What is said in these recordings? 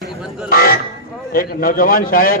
ایک نوجوان شاعر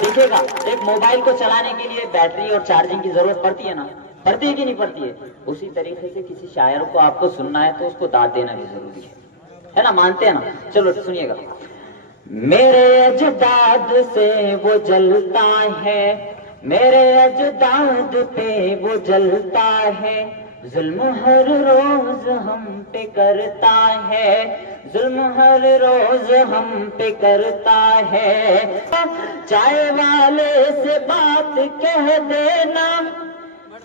دیکھے گا ایک موبائل کو چلانے کے لیے بیٹری اور چارجنگ کی ضرورت پڑتی ہے نا, پڑتی ہے کہ نہیں پڑتی ہے؟ اسی طریقے سے کسی شاعر کو آپ کو سننا ہے تو اس کو داد دینا بھی ضروری ہے نا, مانتے ہیں نا؟ چلو سنیے گا. میرے اجداد سے وہ جلتا ہے, میرے اجداد پہ وہ جلتا ہے, ظلم ہر روز ہم پہ کرتا ہے, ظلم ہر روز ہم پہ کرتا ہے. چائے والے سے بات کہہ دینا,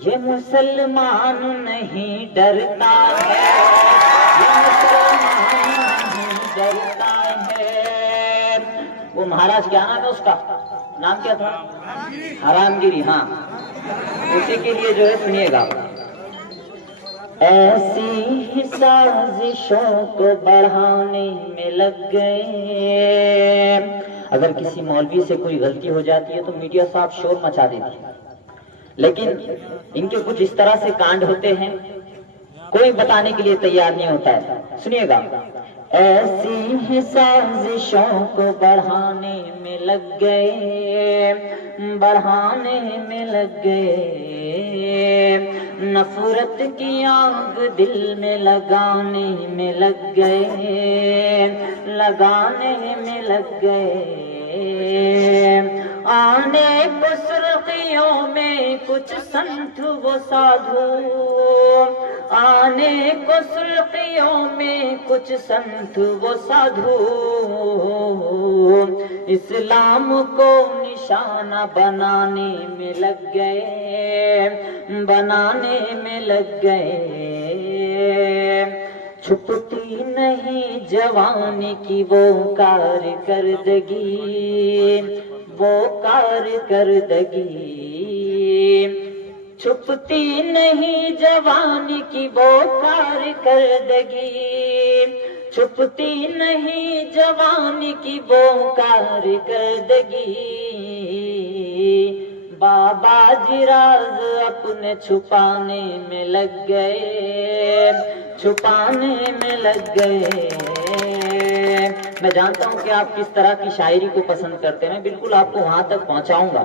یہ مسلمان نہیں ڈرتا ہے, یہ مسلمان نہیں ڈرتا ہے. وہ مہاراج کیا نام ہے اس کا, نام کیا تھا؟ حرام گیری. ہاں, اسی کے لیے جو ہے سنیے گا. ایسی ہی سازشوں کو بڑھانے میں لگ گئے. اگر کسی مولوی سے کوئی غلطی ہو جاتی ہے تو میڈیا صاحب شور مچا دیتی ہے, لیکن ان کے کچھ اس طرح سے کانڈ ہوتے ہیں کوئی بتانے کے لیے تیار نہیں ہوتا ہے. سنیے گا. ایسی ہی سازشوں کو بڑھانے میں لگ گئے, بڑھانے میں لگ گئے, نفرت کی آگ دل میں لگانے میں لگ گئے, لگانے میں لگ گئے. آنے کو سرخیوں میں کچھ سنت و سادھو, آنے کو سرخیوں میں کچھ سنت و سادھو, اسلام کو نشانہ بنانے میں لگ گئے, بنانے میں لگ گئے. چھپتی نہیں جوانی کی وہ کارکردگی, وہ کارکردگی, چھپتی نہیں جوانی کی وہ کارکردگی, چھپتی نہیں جوانی کی وہ کارکردگی. بابا جی راز اپنے چھپانے میں لگ گئے, چھپانے میں لگ گئے. میں جانتا ہوں کہ آپ کس طرح کی شاعری کو پسند کرتے ہیں, میں بالکل آپ کو وہاں تک پہنچاؤں گا,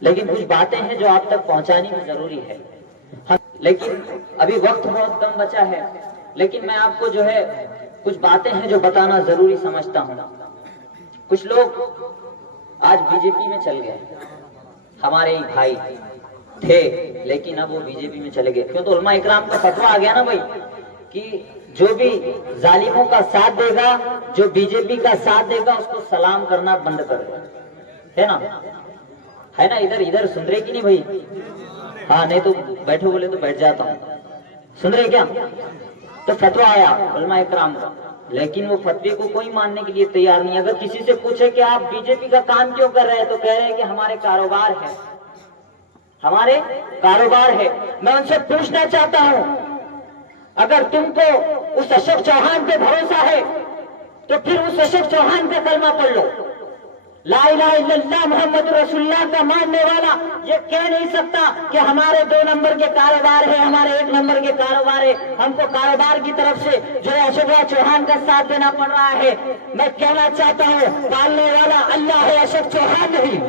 لیکن کچھ باتیں ہیں جو آپ تک پہنچانی بھی ضروری ہے. لیکن ابھی وقت بہت کم بچا ہے, لیکن میں آپ کو جو ہے کچھ باتیں ہیں جو بتانا ضروری سمجھتا ہوں. کچھ لوگ آج بی جے پی میں چل گئے, ہمارے ہی بھائی تھے لیکن اب وہ بی جے پی میں چلے گئے. کیوں؟ تو علماء اکرام کا فتویٰ آ گیا نا بھائی کہ جو بھی ظالموں کا ساتھ دے گا, جو بی جے پی کا ساتھ دے گا, اس کو سلام کرنا بند کر دے, ہے نا؟ ہے نا؟ ادھر سن رہے کہ نہیں بھائی؟ ہاں, نہیں تو بیٹھو بولے تو بیٹھ جاتا ہوں. سن رہے کیا؟ تو فتویٰ آیا علماء اکرام کا, لیکن وہ فتوے کو کوئی ماننے کے لیے تیار نہیں. اگر کسی سے پوچھے کہ آپ بی جے پی کا کام کیوں کر رہے ہیں تو کہہ رہے ہیں کہ ہمارے کاروبار ہے, ہمارے کاروبار ہے. میں ان سے پوچھنا چاہتا ہوں, اگر تم کو اس اشوک چوہان پہ بھروسہ ہے تو پھر اس اشوک چوہان پہ کلمہ پڑھ لو. لا الہ الا اللہ محمد رسول اللہ کا ماننے والا یہ کہہ نہیں سکتا کہ ہمارے 2 نمبر کے کاروبار ہے, ہمارے 1 نمبر کے کاروبار ہے, ہم کو کاروبار کی طرف سے جو ہے اشوک چوہان کا ساتھ دینا پڑ رہا ہے. میں کہنا چاہتا ہوں پالنے والا اللہ ہے, اشوک چوہان نہیں.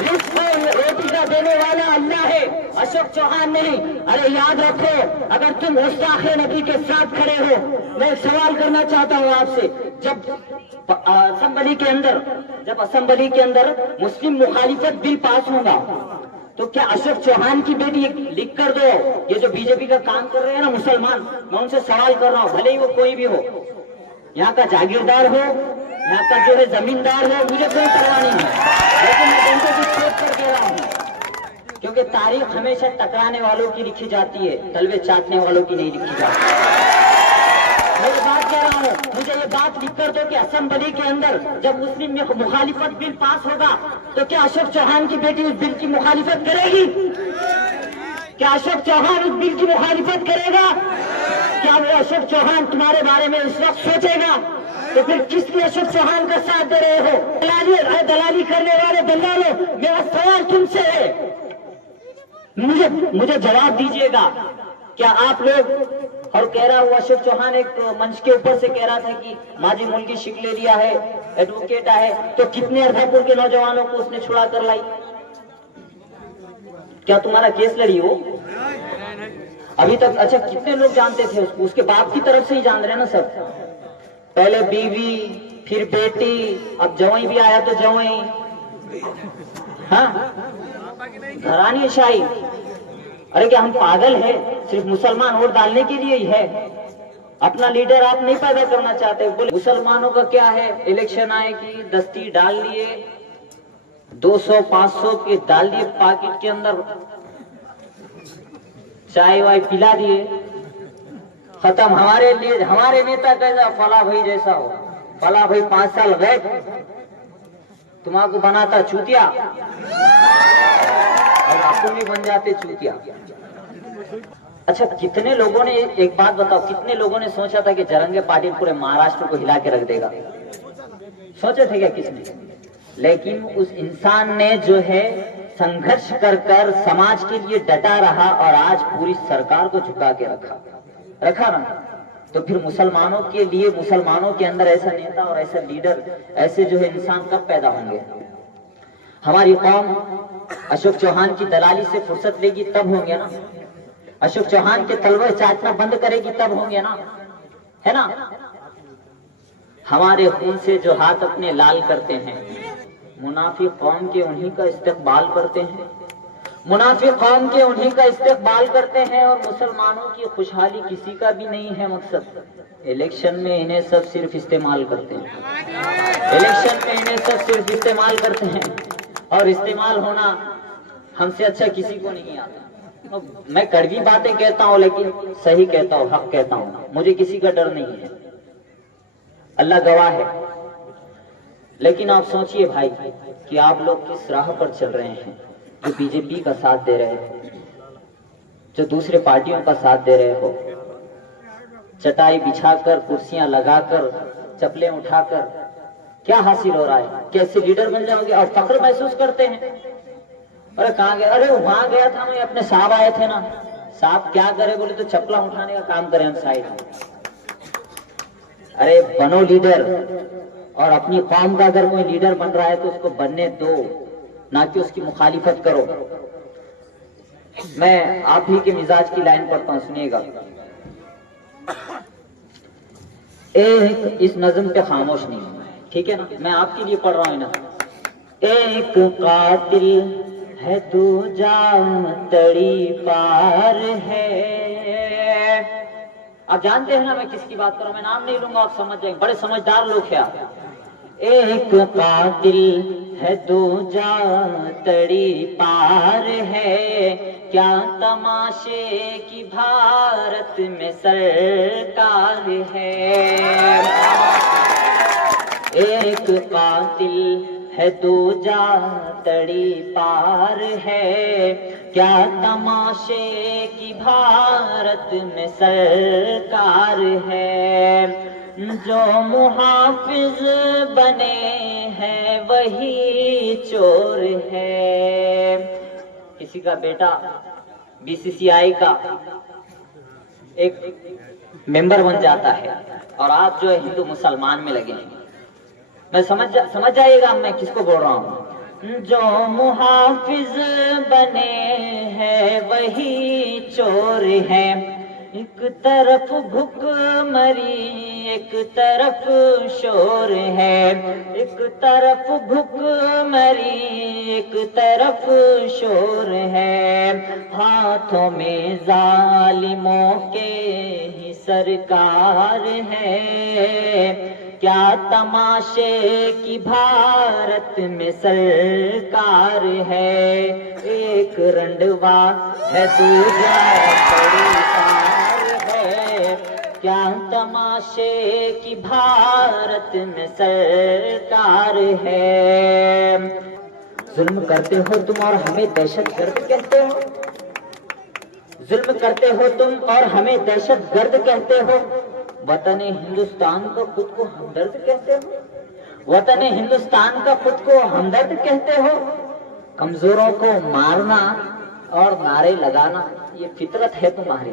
رزق روٹی کا دینے والا اللہ ہے, اشوک چوہان نہیں. ارے یاد رکھو, اگر تم گستاخ نبی کے ساتھ کھڑے ہو, میں سوال کرنا چاہتا ہوں آپ سے, جب اسمبلی کے اندر مسلم مخالفت بل پاس ہوگا تو کیا اشوک چوہان کی بیٹی لکھ کر دو, یہ جو بی جے پی کا کام کر رہے ہیں نا مسلمان, میں ان سے سوال کر رہا ہوں, بھلے ہی وہ کوئی بھی ہو, یہاں کا جاگیردار ہو, یہاں کا جو ہے زمیندار ہو, مجھے کوئی پرواہ نہیں ہے, لیکن میں ان کو کچھ سوچ کر کہہ رہا ہوں, کیونکہ تاریخ ہمیشہ ٹکرانے والوں کی لکھی جاتی ہے, تلوے چاٹنے والوں کی نہیں لکھی جاتی. میں یہ بات کہہ رہا ہوں, مجھے یہ بات لکھ کر دو کہ اسمبلی کے اندر جب مسلم مخالفت بل پاس ہوگا تو کیا اشوک چوہان کی بیٹی اس بل کی مخالفت کرے گی؟ کیا اشوک چوہان اس بل کی مخالفت کرے گا؟ کیا وہ اشوک چوہان تمہارے بارے میں اس وقت سوچے گا؟ تو پھر کس لیے اشوک چوہان کا ساتھ دے رہے ہو؟ دلالی کرنے والے دلالوں, میرا سوال تم سے ہے, مجھے جواب دیجیے گا, کیا آپ لوگ اور کہہ رہا وہ اشوک چوہان ایک منچ کے اوپر سے کہہ رہا تھا کہ ماجی ملکی شک لے لیا ہے، ایڈوکیٹ ہے، تو کتنے اربھاپور کے نوجوانوں کو اس نے چھڑا کر لائی؟ کیا تمہارا کیس لڑی ہو ابھی تک؟ اچھا کتنے لوگ جانتے تھے اس کو؟ اس کے باپ کی طرف سے ہی جان رہے نا سب، پہلے بیوی پھر بیٹی، اب جوئی بھی آیا تو جوئی، ہاں گھرانی شاہی۔ ارے کیا ہم پاگل ہیں؟ صرف مسلمان ووٹ ڈالنے کے لیے ہی ہے؟ اپنا لیڈر آپ نہیں پیدا کرنا چاہتے؟ بولے مسلمانوں کا کیا ہے، الیکشن آئے گی دستی ڈال لیے، 200 500 کے ڈال دیے پاکٹ کے اندر، چائے وائے پلا دیے، ختم۔ ہمارے نیتا کیسا؟ فلاں بھائی جیسا ہو، فلاں بھائی 5 سال غائب، تمہارا کو بناتا چوتیا اور آپ کو بھی بن جاتے چوتیا۔ اچھا کتنے لوگوں نے، ایک بات بتاؤ، کتنے لوگوں نے سوچا تھا کہ جرنگے پاٹل پورے مہاراشٹر کو ہلا کے رکھ دے گا؟ سوچے تھے کیا کس نے؟ لیکن اس انسان نے جو ہے سنگھرش کر کر سماج کے لیے ڈٹا رہا اور آج پوری سرکار کو جھکا کے رکھا نا۔ تو پھر مسلمانوں کے لیے، مسلمانوں کے اندر ایسا نیتا اور ایسا لیڈر، ایسے جو ہے انسان کب پیدا ہوں گے؟ ہماری قوم اشوک چوہان کی دلالی سے فرصت لے گی تب ہوں گے نا، اشوک چوہان کے تلوے چاٹنا بند کرے گی تب ہوں گے نا، ہے نا؟ ہمارے خون سے جو ہاتھ اپنے لال کرتے ہیں، منافق قوم کے انہی کا استقبال کرتے ہیں، منافق قوم کے انہی کا استقبال کرتے ہیں، اور مسلمانوں کی خوشحالی کسی کا بھی نہیں ہے مقصد۔ الیکشن میں انہیں سب صرف استعمال کرتے ہیں، الیکشن میں انہیں سب صرف استعمال کرتے ہیں، اور استعمال ہونا ہم سے اچھا کسی کو نہیں آتا۔ میں کڑوی باتیں کہتا ہوں لیکن صحیح کہتا ہوں، حق کہتا ہوں، مجھے کسی کا ڈر نہیں ہے، اللہ گواہ ہے۔ لیکن آپ سوچئے بھائی کہ آپ لوگ کس راہ پر چل رہے ہیں؟ جو بی جے پی کا ساتھ دے رہے ہو، جو دوسرے پارٹیوں کا ساتھ دے رہے ہو، چٹائی بچھا کر، کرسیاں لگا کر، چپلیں اٹھا کر، کیا حاصل ہو رہا ہے؟ کیسے لیڈر بن جاؤ گے اور فخر محسوس کرتے ہیں؟ ارے کہاں گئے؟ ارے وہاں گیا تھا میں، اپنے صاحب آئے تھے نا، صاحب کیا کرے بولے تو چپلا اٹھانے کا کام کریں ہم سائڈ میں۔ ارے بنو لیڈر، اور اپنی قوم کا اگر کوئی لیڈر بن رہا ہے تو اس کو بننے دو، نہ کہ اس کی مخالفت کرو۔ میں آپ ہی کے مزاج کی لائن پڑھتا ہوں، سنیے گا۔ ایک اس نظم پہ خاموش نہیں، ٹھیک ہے نا؟ میں آپ کے لیے پڑھ رہا ہوں نا۔ ایک قاتل ہے تو جان تڑی پار ہے۔ آپ جانتے ہیں نا میں کس کی بات کر رہا ہوں، میں نام نہیں لوں گا، آپ سمجھ جائیں، بڑے سمجھدار لوگ ہیں آپ۔ ایک قاتل ہے دو جان تڑی پار ہے، کیا تماشے کی بھارت میں سرکار ہے۔ ایک قاتل ہے دو جان تڑی پار ہے، کیا تماشے کی بھارت میں سرکار ہے۔ جو محافظ بنے ہیں وہی چور ہے۔ کسی کا بیٹا BCCI کا ایک ممبر بن جاتا ہے اور آپ جو ہے ہندو مسلمان میں لگے ہیں، میں سمجھ جائیے گا میں کس کو بول رہا ہوں۔ جو محافظ بنے ہیں وہی چور ہے، ایک طرف بھوک مری ایک طرف شور ہے، ایک طرف بھوک مری ایک طرف شور ہے، ہاتھوں میں ظالموں کے ہی سرکار ہے، کیا تماشے کی بھارت میں سرکار ہے۔ ایک رنڈوا ہے دوجا بڑی پار ہے، کیا تماشے کی بھارت میں سرکار ہے۔ ظلم کرتے ہو تم اور ہمیں دہشت گرد کہتے ہو، ظلم کرتے ہو تم اور ہمیں دہشت گرد کہتے ہو، وطن ہندوستان کو خود کو ہمدرد کہتے ہو، وطن ہندوستان کا خود کو ہمدرد کہتے ہو۔ کمزوروں کو مارنا اور نعرے لگانا یہ فطرت ہے تمہاری،